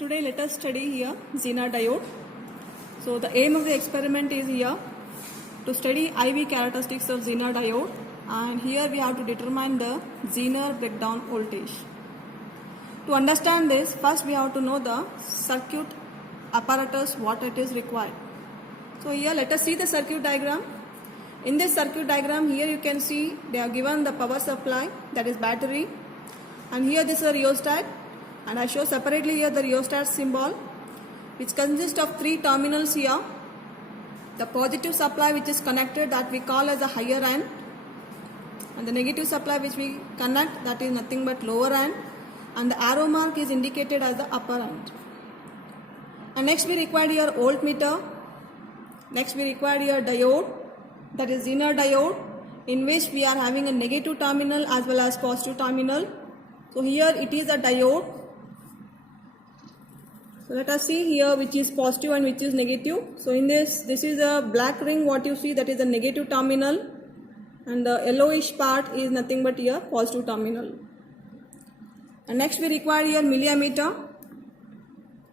Today let us study here Zener diode. So the aim of the experiment is here to study IV characteristics of Zener diode, and here we have to determine the Zener breakdown voltage. To understand this, first we have to know the circuit apparatus, what it is required. So here let us see the circuit diagram. In this circuit diagram, here you can see they have given the power supply, that is battery, and here this is a rheostat, and I show separately here the rheostat symbol, which consists of three terminals here. The positive supply which is connected, that we call as a higher end, and the negative supply which we connect, that is nothing but lower end, and the arrow mark is indicated as the upper end. And next we require here voltmeter. Next we require here diode, that is Zener diode, in which we are having a negative terminal as well as positive terminal. So here it is a diode. So let us see here which is positive and which is negative. So in this is a black ring, what you see, that is a negative terminal, and the yellowish part is nothing but here positive terminal. And next we require here milliammeter.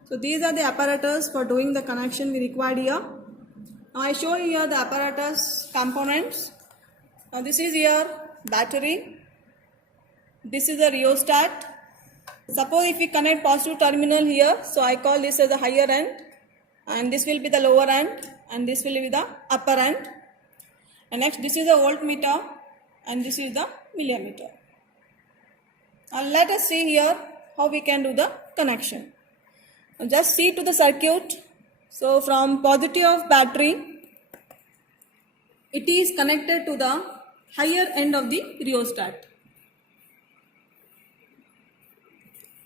So these are the apparatus for doing the connection we required here. Now I show you here the apparatus components. Now this is here battery. This is a rheostat. Suppose if we connect positive terminal here, so I call this as the higher end, and this will be the lower end, and this will be the upper end. And next this is a voltmeter, and this is the milliammeter. Now let us see here how we can do the connection. Now just see to the circuit. So from positive of battery, it is connected to the higher end of the rheostat.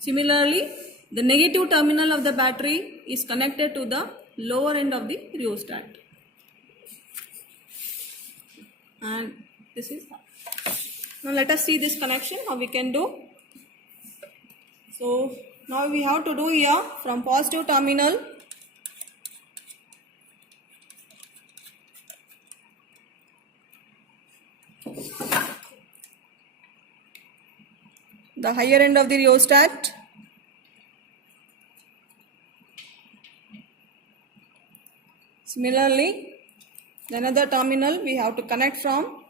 Similarly, the negative terminal of the battery is connected to the lower end of the rheostat. And this is that. Now let us see this connection, how we can do. So now we have to do here from positive terminal, the higher end of the rheostat, similarly the another terminal we have to connect from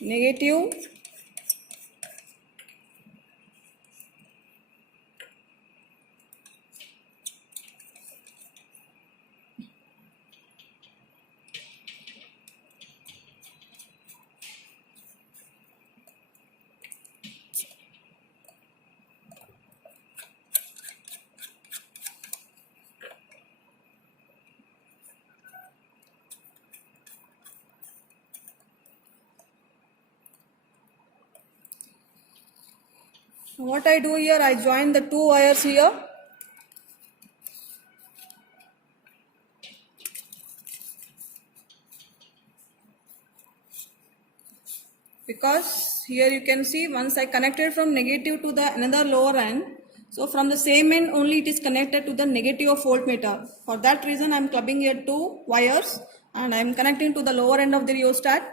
negative What I do here, I join the two wires here. Because here you can see once I connected from negative to the another lower end, so from the same end only it is connected to the negative of voltmeter. For that reason I am clubbing here two wires, and I am connecting to the lower end of the rheostat.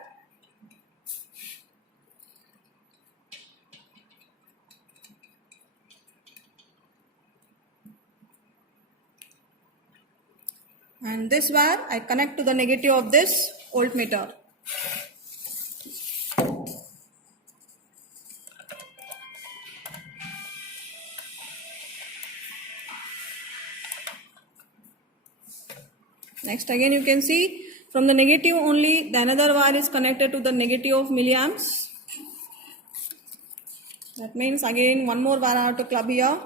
And this wire I connect to the negative of this voltmeter. Next again you can see from the negative only the another wire is connected to the negative of milliamps. That means again one more wire I have to club here.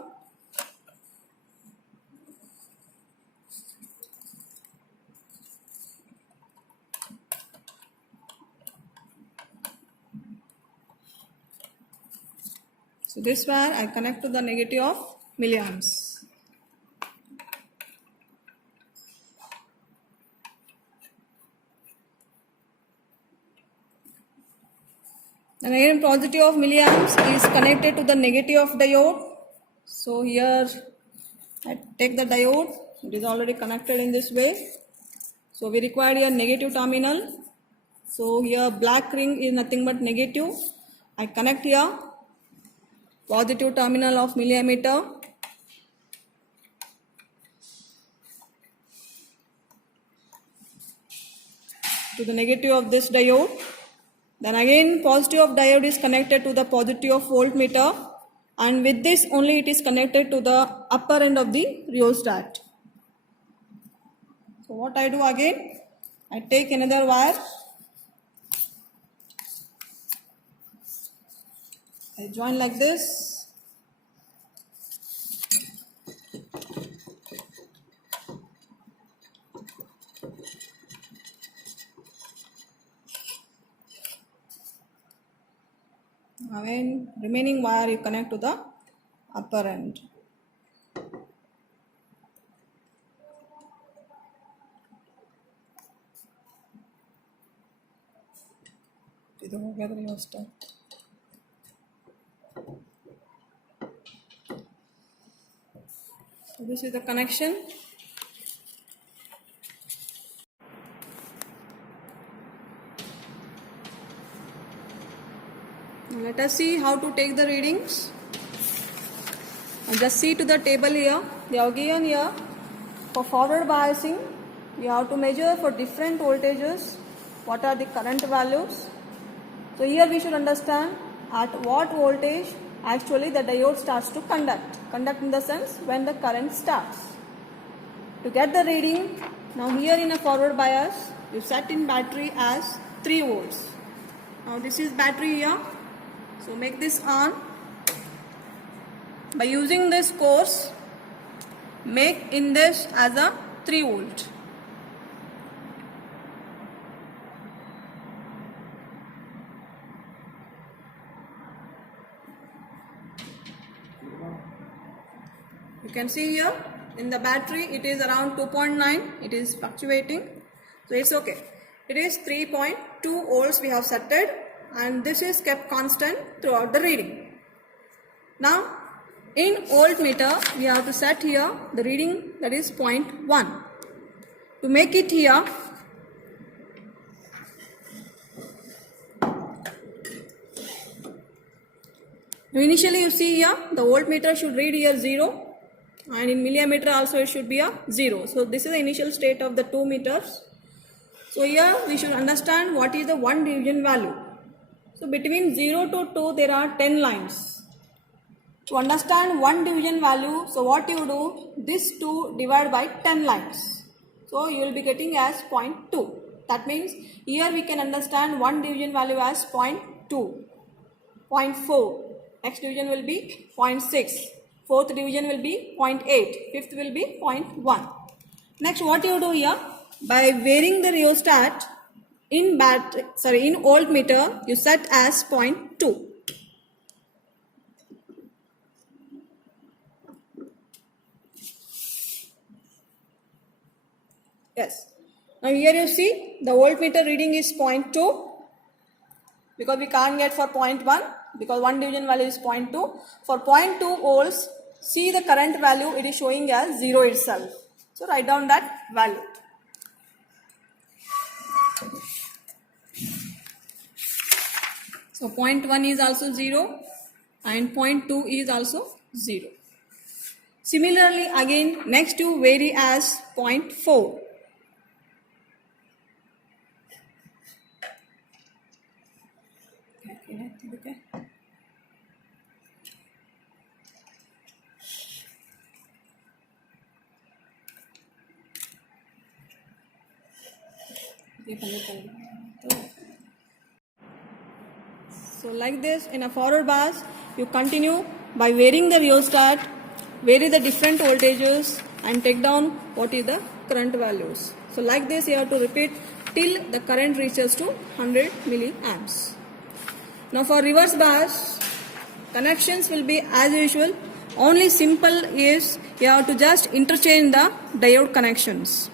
So this wire I connect to the negative of milliamps. And again positive of milliamps is connected to the negative of diode. So here I take the diode, it is already connected in this way. So we require here negative terminal. So here black ring is nothing but negative. I connect here positive terminal of milliammeter, to the negative of this diode. Then again positive of diode is connected to the positive of voltmeter, and with this only it is connected to the upper end of the rheostat. So what I do again, I take another wire, I join like this. Again, remaining wire you connect to the upper end. So this is the connection. Now let us see how to take the readings. And just see to the table here. They are given here for forward biasing. You have to measure for different voltages what are the current values. So here we should understand at what voltage actually the diode starts to conduct. Conduct in the sense when the current starts. To get the reading, now here in a forward bias, you set in battery as 3 volts. Now this is battery here. So make this on. By using this course, make in this as a 3 volt. You can see here in the battery it is around 2.9, it is fluctuating, so it's okay. It is 3.2 volts we have set it, and this is kept constant throughout the reading. Now in voltmeter we have to set here the reading, that is 0.1. To make it here, initially you see here the voltmeter should read here 0, and in milliammeter also it should be a 0. So this is the initial state of the 2 meters. So here we should understand what is the 1 division value. So between 0 to 2 there are 10 lines. To understand 1 division value, so what you do, this 2 divide by 10 lines. So you will be getting as 0.2. That means here we can understand 1 division value as 0.2, 0.4. Next division will be 0.6. Fourth division will be 0.8. Fifth will be 0.1. Next, what you do here, by varying the rheostat in voltmeter, you set as 0.2. Yes. Now here you see the voltmeter reading is 0.2 because we can't get for 0.1 because 1 division value is 0.2. For 0.2 volts, see the current value, it is showing as 0 itself. So write down that value. So 0.1 is also 0 and 0.2 is also 0. Similarly, again next you vary as 0.4. Okay. So like this, in a forward bias, you continue by varying the rheostat, vary the different voltages and take down what is the current values. So like this you have to repeat till the current reaches to 100 milliamps. Now for reverse bias, connections will be as usual. Only simple is you have to just interchange the diode connections.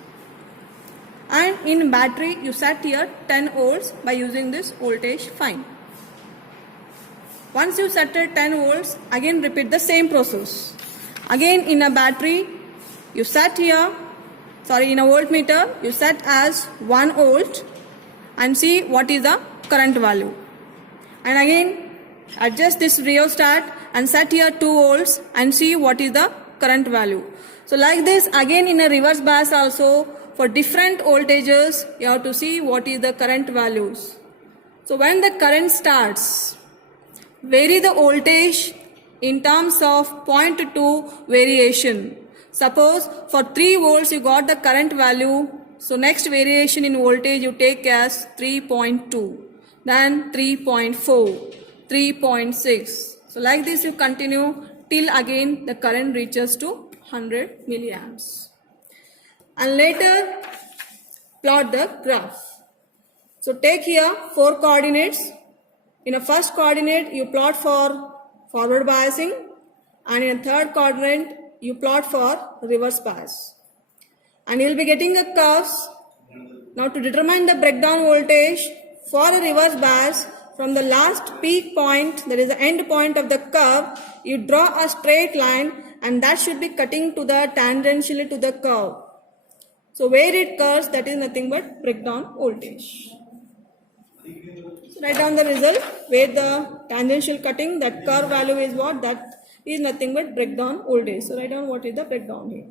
And in battery you set here 10 volts by using this voltage find. Once you set it 10 volts, again repeat the same process. Again in a battery you set here, in a voltmeter you set as 1 volt and see what is the current value. And again adjust this rheostat and set here 2 volts and see what is the current value. So like this, again in a reverse bias also, for different voltages, you have to see what is the current values. So when the current starts, vary the voltage in terms of 0.2 variation. Suppose for 3 volts you got the current value, so next variation in voltage you take as 3.2, then 3.4, 3.6. So like this you continue till again the current reaches to 100 milliamps. And later plot the graph. So take here 4 coordinates. In a first coordinate you plot for forward biasing, and in a third quadrant you plot for reverse bias. And you will be getting the curves. Now to determine the breakdown voltage for a reverse bias, from the last peak point, that is the end point of the curve, you draw a straight line, and that should be cutting to the tangentially to the curve. So where it curves, that is nothing but breakdown voltage. So write down the result where the tangential cutting, that curve value is what? That is nothing but breakdown voltage. So write down what is the breakdown here.